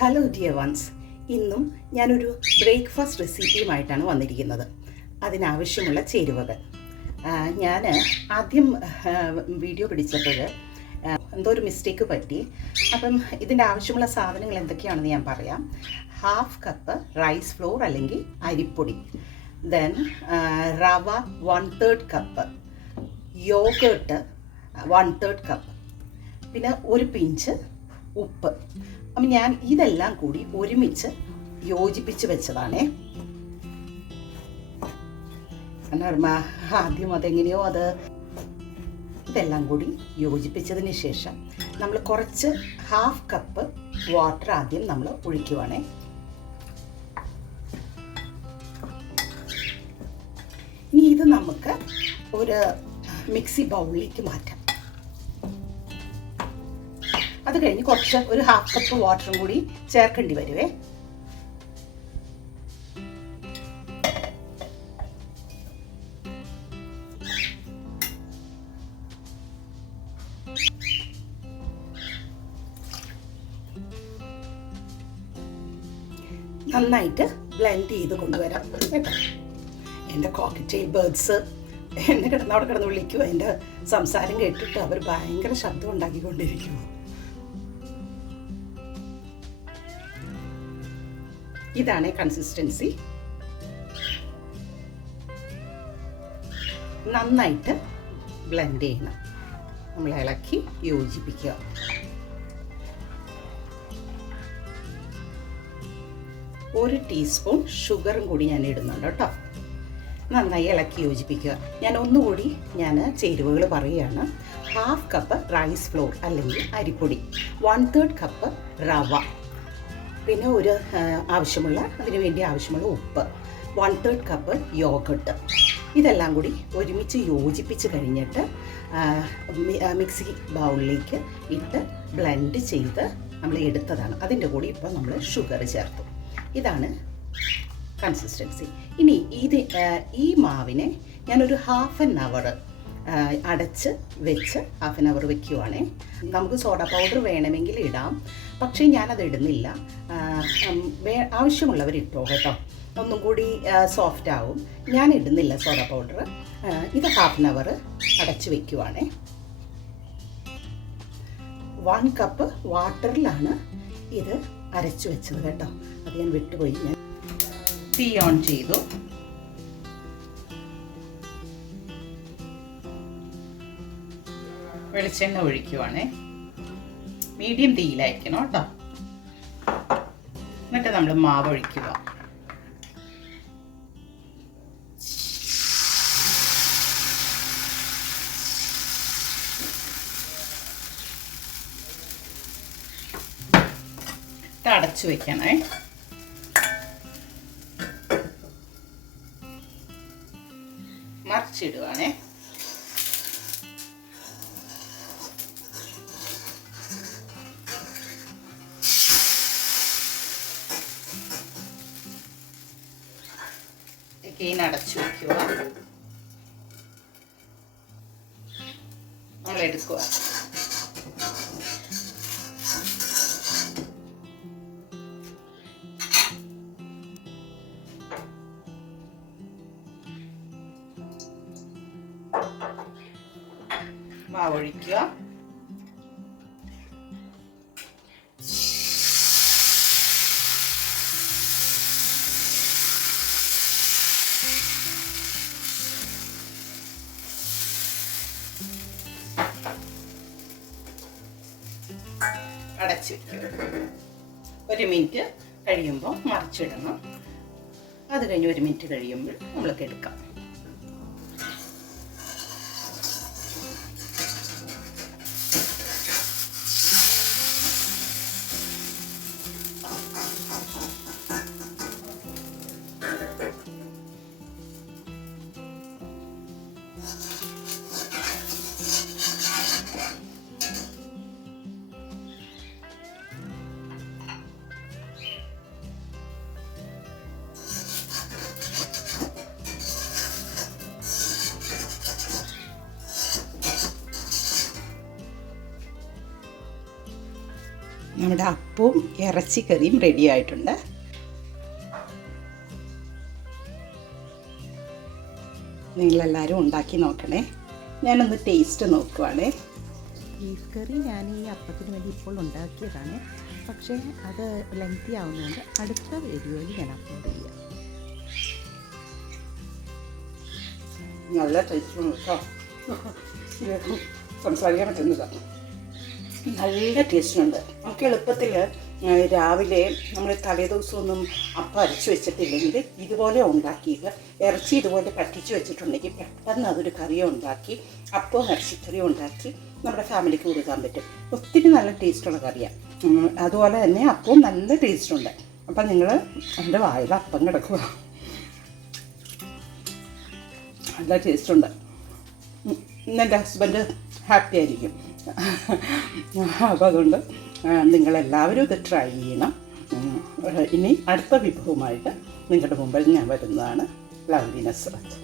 Hello dear ones, ഇന്നും ഞാനൊരു breakfast റെസിപ്പിയുമായിട്ടാണ് വന്നിരിക്കുന്നത്. അതിനാവശ്യമുള്ള ചേരുവകൾ ഞാൻ ആദ്യം വീഡിയോ പിടിച്ചപ്പോൾ എന്തോ ഒരു മിസ്റ്റേക്ക് പറ്റി. അപ്പം ഇതിൻ്റെ ആവശ്യമുള്ള സാധനങ്ങൾ എന്തൊക്കെയാണെന്ന് ഞാൻ പറയാം. 1/2 കപ്പ് റൈസ് ഫ്ലോർ അല്ലെങ്കിൽ അരിപ്പൊടി, ദെൻ റവ 1/3 കപ്പ്, യോഗേർട്ട് 1/3 കപ്പ്, പിന്നെ ഒരു പിഞ്ച് ഉപ്പ്. അപ്പം ഞാൻ ഇതെല്ലാം കൂടി ഒരുമിച്ച് യോജിപ്പിച്ച് വെച്ചതാണേ. ആദ്യം അതെങ്ങനെയോ ഇതെല്ലാം കൂടി യോജിപ്പിച്ചതിന് ശേഷം നമ്മൾ കുറച്ച് 1/2 കപ്പ് വാട്ടർ ആദ്യം നമ്മൾ ഒഴിക്കുവാണേ. ഇനി ഇത് നമുക്ക് ഒരു മിക്സി ബൗളിലേക്ക് മാറ്റാം. അത് കഴിഞ്ഞ് കുറച്ച് ഒരു 1/2 കപ്പ് വാട്ടറും കൂടി ചേർക്കേണ്ടി വരുവേ. നന്നായിട്ട് ബ്ലെൻഡ് ചെയ്ത് കൊണ്ടുവരാം കേട്ടോ. എൻ്റെ കോക്കറ്റെയിൽ ബേർഡ്സ് എന്നെ അവിടെ കിടന്ന് വിളിക്കുമോ. എൻ്റെ സംസാരം കേട്ടിട്ട് അവർ ഭയങ്കര ശബ്ദം ഉണ്ടാക്കിക്കൊണ്ടിരിക്കുമോ. ഇതാണ് കൺസിസ്റ്റൻസി. നന്നായിട്ട് ബ്ലെൻഡ് ചെയ്യണം. നമ്മൾ ഇളക്കി യോജിപ്പിക്കുക. ഒരു ടീസ്പൂൺ ഷുഗറും കൂടി ഞാൻ ഇടുന്നുണ്ട് കേട്ടോ. നന്നായി ഇളക്കി യോജിപ്പിക്കുക. ഞാൻ ഒന്നുകൂടി ചേരുവകൾ പറയുകയാണ്. 1/2 കപ്പ് റൈസ് ഫ്ലോർ അല്ലെങ്കിൽ അരിപ്പൊടി, 1/3 കപ്പ് റവ, പിന്നെ അതിനു വേണ്ടി ആവശ്യമുള്ള ഉപ്പ്, 1/3 കപ്പ് യോഗട്ട്. ഇതെല്ലാം കൂടി ഒരുമിച്ച് യോജിപ്പിച്ച് കഴിഞ്ഞിട്ട് മിക്സി ബൗളിലേക്ക് ഇട്ട് ബ്ലെൻഡ് ചെയ്ത് നമ്മൾ എടുത്തതാണ്. അതിൻ്റെ കൂടി ഇപ്പോൾ നമ്മൾ ഷുഗർ ചേർത്തു. ഇതാണ് കൺസിസ്റ്റൻസി. ഇനി ഈ മാവിനെ ഞാനൊരു 1/2 അവർ അടച്ച് വെച്ച് 1/2 അവർ വെക്കുവാണേ. നമുക്ക് സോഡ പൗഡർ വേണമെങ്കിൽ ഇടാം, പക്ഷേ ഞാനത് ഇടുന്നില്ല. ആവശ്യമുള്ളവർ ഇട്ടോ കേട്ടോ, ഒന്നും കൂടി സോഫ്റ്റ് ആവും. ഞാൻ ഇടുന്നില്ല സോഡ പൗഡർ. ഇത് 1/2 അവർ അടച്ച് വെക്കുവാണേ. 1 കപ്പ് വാട്ടറിലാണ് ഇത് അരച്ചു വെച്ചത് കേട്ടോ. അത് ഞാൻ വിട്ടുപോയി. ഞാൻ തീ ഓൺ ചെയ്തു. വെളിച്ചെണ്ണ ഒഴിക്കുവാണേ. മീഡിയം തീയിലായിരിക്കണം കേട്ടോ. എന്നിട്ട് നമ്മൾ മാവ് ഒഴിക്കുക. അടച്ചു വെക്കണേ. മറിച്ചിടുവാണേ. അടച്ചു വയ്ക്കുക. നമ്മൾ എടുക്കുക. മാവൊഴിക്കുക. അടച്ചു വയ്ക്കുക. 1 മിനിറ്റ് കഴിയുമ്പോൾ മറിച്ചിടണം. അത് കഴിഞ്ഞ് 1 മിനിറ്റ് കഴിയുമ്പോൾ നമ്മൾക്ക് എടുക്കാം. നമ്മുടെ അപ്പവും ഇറച്ചിക്കറിയും റെഡി ആയിട്ടുണ്ട്. നിങ്ങളെല്ലാവരും ഉണ്ടാക്കി നോക്കണേ. ഞാനൊന്ന് ടേസ്റ്റ് നോക്കുവാണേ. ബീഫ് കറി ഞാൻ ഈ അപ്പത്തിന് വേണ്ടി ഇപ്പോൾ ഉണ്ടാക്കിയതാണ്. പക്ഷേ അത് ലെങ്തി ആവുന്നതുകൊണ്ട് അടുത്ത വീഡിയോയിൽ ഞാൻ അപ്ലോഡ് ചെയ്യാം. നല്ല ടേസ്റ്റ് കേട്ടോ. സംസാരിക്കാൻ പറ്റുന്നതാ. നല്ല ടേസ്റ്റുണ്ട്. നമുക്ക് എളുപ്പത്തിൽ രാവിലെ നമ്മൾ തലേദിവസമൊന്നും അപ്പം അരച്ച് വെച്ചിട്ടില്ലെങ്കിൽ ഇതുപോലെ ഉണ്ടാക്കിയിട്ട് ഇറച്ചി ഇതുപോലെ പറ്റിച്ച് വെച്ചിട്ടുണ്ടെങ്കിൽ പെട്ടെന്ന് അതൊരു കറി ഉണ്ടാക്കി അപ്പവും ഇറച്ചിക്കറിയും ഉണ്ടാക്കി നമ്മുടെ ഫാമിലിക്ക് കൊടുക്കാൻ പറ്റും. ഒത്തിരി നല്ല ടേസ്റ്റുള്ള കറിയാണ്. അതുപോലെ തന്നെ അപ്പവും നല്ല ടേസ്റ്റുണ്ട്. അപ്പം നിങ്ങൾ എൻ്റെ വായിൽ അപ്പം കിടക്കുക. നല്ല ടേസ്റ്റുണ്ട്. എൻ്റെ ഹസ്ബൻഡ് ഹാപ്പി ആയിരിക്കും. അപ്പോൾ അതുകൊണ്ട് നിങ്ങളെല്ലാവരും ഇത് ട്രൈ ചെയ്യണം. ഇനി അടുത്ത വിഭവമായിട്ട് നിങ്ങളുടെ മുമ്പിൽ ഞാൻ വരുന്നതാണ്. ലവ്ലി നസ്രത്ത്.